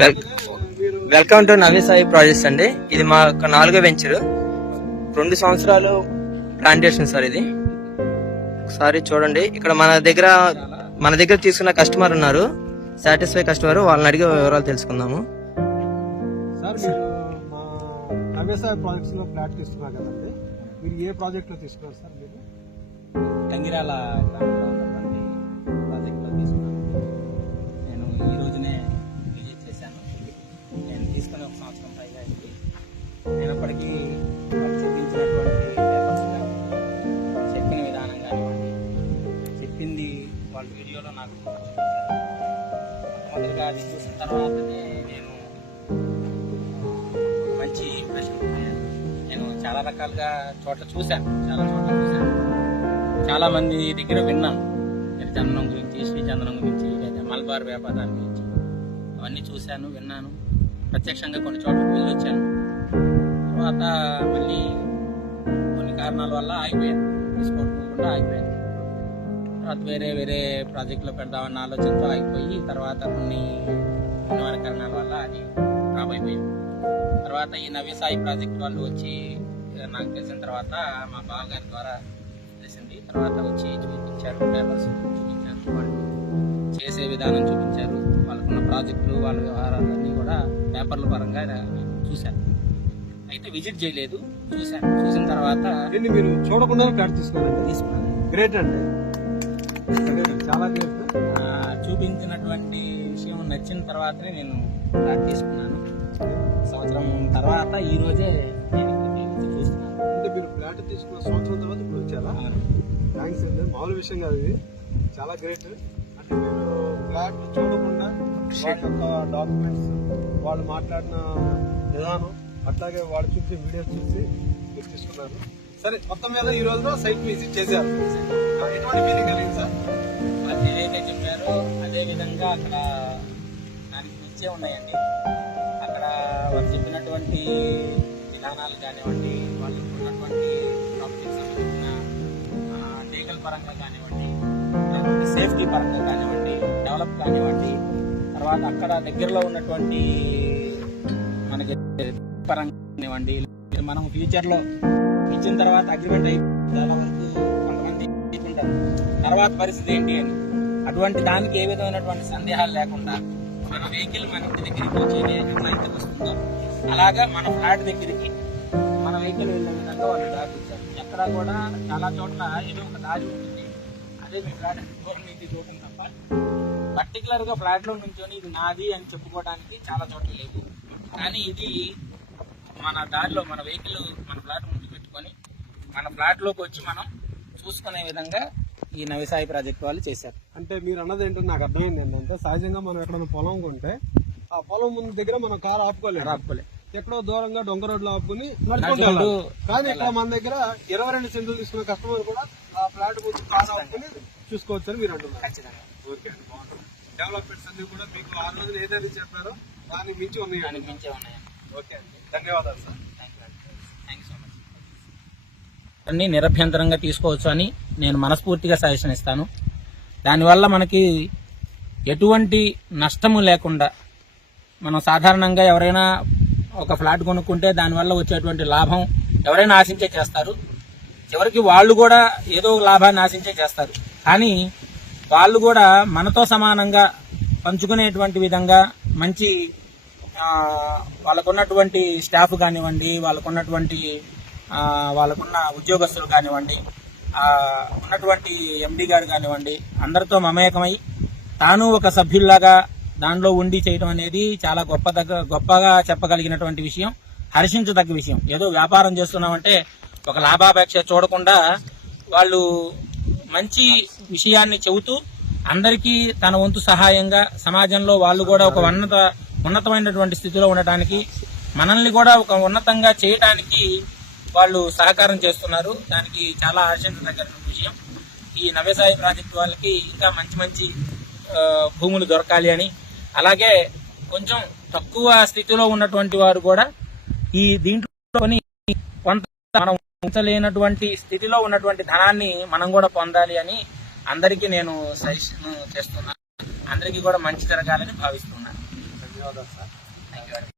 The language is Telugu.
Welcome to Navi Sai projects అండి. ఇది మా 4వ వెంచర్. 2 సంవత్సరాలు ప్లాంటేషన్ సార్. ఇది ఒకసారి చూడండి. ఇక్కడ మన దగ్గర తీసుకున్న కస్టమర్ ఉన్నారు, సాటిస్ఫై కస్టమర్. వాళ్ళని అడిగే వివరాలు తెలుసుకుందాము. సార్, మీరు మా నవీ సాయి ప్రాజెక్ట్స్ లో ఫ్లాట్ తీసుకున్నారు కదండి, మీరు ఏ ప్రాజెక్ట్ లో తీసుకున్నారు సార్? మీరు టంగిరాల ఉన్నటువంటి ప్రాజెక్ట్ లో తీసుకున్నాను. నేను ఈ రోజునే విజిట్ చేశాను. నేను తీసుకుని 1 సంవత్సరం పైగా అయింది. అయినప్పటికీ వాళ్ళు చూపించినటువంటి పేపర్స్ కానీ, చెప్పిన విధానం కానివ్వండి, చెప్పింది వాళ్ళ వీడియోలో నాకు చూపించారు. మొదటిగా అది చూసిన తర్వాతనే నేను మంచి ఇంప్రెషన్ అయ్యాను. నేను చాలా రకాలుగా చోట్ల చూశాను, చాలా మంది దగ్గర విన్నాను. చందనం గురించి, శ్రీ చందనం గురించి, లేదా మలబార్ వ్యాపారాల గురించి అవన్నీ చూశాను, విన్నాను. ప్రత్యక్షంగా కొన్ని చోట్లకి వెళ్ళి వచ్చాను. తర్వాత మళ్ళీ కొన్ని కారణాల వల్ల ఆగిపోయాను, తీసుకోకుండా ఆగిపోయాను. తర్వాత వేరే ప్రాజెక్టులో పెడదామన్న ఆలోచనతో ఆగిపోయి, తర్వాత కొన్ని కారణాల వల్ల అది డ్రాప్ అయిపోయాను. తర్వాత ఈ నవీ సాయి ప్రాజెక్ట్ వాళ్ళు వచ్చి నాకు తెలిసిన తర్వాత మా బావగారి ద్వారా తెలిసింది. తర్వాత వచ్చి చూపించారు, పేపర్స్ చూపించారు, వాళ్ళు చేసే విధానం చూపించారు. వాళ్ళకున్న ప్రాజెక్టులు, వాళ్ళ వ్యవహారాలన్నీ కూడా పేపర్ల పరంగా చూశాను. అయితే విజిట్ చేయలేదు, చూసిన తర్వాత మీరు చూడకుండా ఫ్లాట్ తీసుకున్నాను. గ్రేట్ అండి, చాలా గ్రేట్. చూపించినటువంటి విషయం నచ్చిన తర్వాతనే నేను ఫ్లాట్ తీసుకున్నాను. సంవత్సరం తర్వాత ఈ రోజే చూస్తున్నాను. అంటే మీరు ఫ్లాట్ తీసుకున్న సంవత్సరం తర్వాత ఇప్పుడు వచ్చారా? థ్యాంక్స్ అండి, మామూలు విషయం కాదు ఇది, చాలా గ్రేట్. అంటే మీరు ఫ్లాట్ చూడకుండా వాళ్ళ యొక్క డాక్యుమెంట్స్, వాళ్ళు మాట్లాడిన విధానం, అట్లాగే వాళ్ళు చూసి వీడియోస్ చూసి మీరు తీసుకున్నారు. సరే, మొత్తం మీద ఈ రోజులో సైట్ విజిట్ చేశారు. ఎటువంటి ఫీలింగ్ కలిగింది సార్? వాళ్ళు ఏదైతే చెప్పారో అదే విధంగా అక్కడ దానికి మించే ఉన్నాయండి. అక్కడ వాళ్ళు చెప్పినటువంటి విధానాలు కానివ్వండి, వాళ్ళు ఉన్నటువంటి ప్రాపర్టీకి సంబంధించిన లీగల్ పరంగా కానివ్వండి, సేఫ్టీ పరంగా కానివ్వండి, డెవలప్ కానివ్వండి, తర్వాత అక్కడ దగ్గరలో ఉన్నటువంటి మనకి పరంగా కానివ్వండి, మనం ఫ్యూచర్లో ఇచ్చిన తర్వాత అగ్రిమెంట్ అయిపోయిన వరకు కొంతమంది తీసుకుంటారు, తర్వాత పరిస్థితి ఏంటి అని. అటువంటి దానికి ఏ విధమైనటువంటి సందేహాలు లేకుండా మన వెహికల్ మన ఇంటి దగ్గరికి వచ్చేది ఎట్లయితే వస్తుందో అలాగా మన ఫ్లాట్ దగ్గరికి మన వెహికల్ వెళ్ళే విధంగా వాళ్ళు దారి ఇచ్చారు. ఎక్కడ కూడా చాలా చోట్ల ఏదో ఒక దారి ఉంటుంది, అదే మీ ఫ్లాట్ దూరం నుంచి దూరం తప్ప పర్టికులర్ గా ఫ్లాట్ లో నుంచొని ఇది నాది అని చెప్పుకోవడానికి చాలా చోట్ల లేవు. కానీ ఇది మన దారిలో మన వెహికల్ మన ఫ్లాట్ ముందు పెట్టుకొని మన ఫ్లాట్ లోకి వచ్చి మనం చూసుకునే విధంగా ఈ నవీ సాయి ప్రాజెక్ట్ వాళ్ళు చేశారు. అంటే మీరు అన్నది ఏంటో నాకు అర్థమైంది ఏంటంటే, సహజంగా మనం ఎక్కడైనా పొలం కొంటే ఆ పొలం ముందు దగ్గర మనం కారు ఆపుకోలేదు, ఎక్కడో దూరంగా డొంక రోడ్లు ఆపుకుని నడుచుకుంటాడు. కానీ ఇక్కడ మన దగ్గర 22 సెంట్లు తీసుకున్న కస్టమర్ కూడా ఆ ఫ్లాట్ ముందు కారు ఆపుకుని చూసుకోవచ్చు అని మీరు అంటున్నారు. ఖచ్చితంగా. ఓకే అండి, బాగుంటుంది. డెవలప్మెంట్స్ అన్ని కూడా మీకు ఆ రోజులు ఏదైతే చెప్పారో దానికి మించి ఉన్నాయి. ఓకే అండి, ధన్యవాదాలు sir. Thank you so much. అన్ని నిరభ్యంతరంగా తీసుకోవచ్చు అని నేను మనస్ఫూర్తిగా సజెషన్ ఇస్తాను. దానివల్ల మనకి ఎటువంటి నష్టము లేకుండా, మనం సాధారణంగా ఎవరైనా ఒక ఫ్లాట్ కొనుక్కుంటే దానివల్ల వచ్చేటువంటి లాభం ఎవరైనా ఆశించే చేస్తారు. చివరికి వాళ్ళు కూడా ఏదో లాభాన్ని ఆశించే చేస్తారు. కానీ వాళ్ళు కూడా మనతో సమానంగా పంచుకునేటువంటి విధంగా మంచి వాళ్ళకున్నటువంటి స్టాఫ్ కానివ్వండి, వాళ్ళకున్న ఉద్యోగస్తులు కానివ్వండి, ఉన్నటువంటి ఎండి గారు కానివ్వండి, అందరితో మమేకమై తాను ఒక సభ్యుల్లాగా దానిలో ఉండి చేయడం అనేది చాలా గొప్పగా చెప్పగలిగినటువంటి విషయం, హర్షించదగ్గ విషయం. ఏదో వ్యాపారం చేస్తున్నామంటే ఒక లాభాపేక్ష చూడకుండా వాళ్ళు మంచి విషయాన్ని చెబుతూ అందరికీ తన వంతు సహాయంగా సమాజంలో వాళ్ళు కూడా ఒక ఉన్నతమైనటువంటి స్థితిలో ఉండటానికి, మనల్ని కూడా ఒక ఉన్నతంగా చేయడానికి వాళ్ళు సహకారం చేస్తున్నారు. దానికి చాలా హర్షించదగ్గ విషయం. ఈ నవీ సాయి ప్రాజెక్ట్ వాళ్ళకి ఇంకా మంచి భూములు దొరకాలి అని, అలాగే కొంచెం తక్కువ స్థితిలో ఉన్నటువంటి వారు కూడా ఈ దీంట్లో కొంత మనం ఉంచలేనటువంటి స్థితిలో ఉన్నటువంటి ధనాన్ని మనం కూడా పొందాలి అని అందరికీ నేను సజెషన్ చేస్తున్నాను. అందరికీ కూడా మంచి జరగాలని భావిస్తున్నాను. ధన్యవాదాలు సార్. Thank you.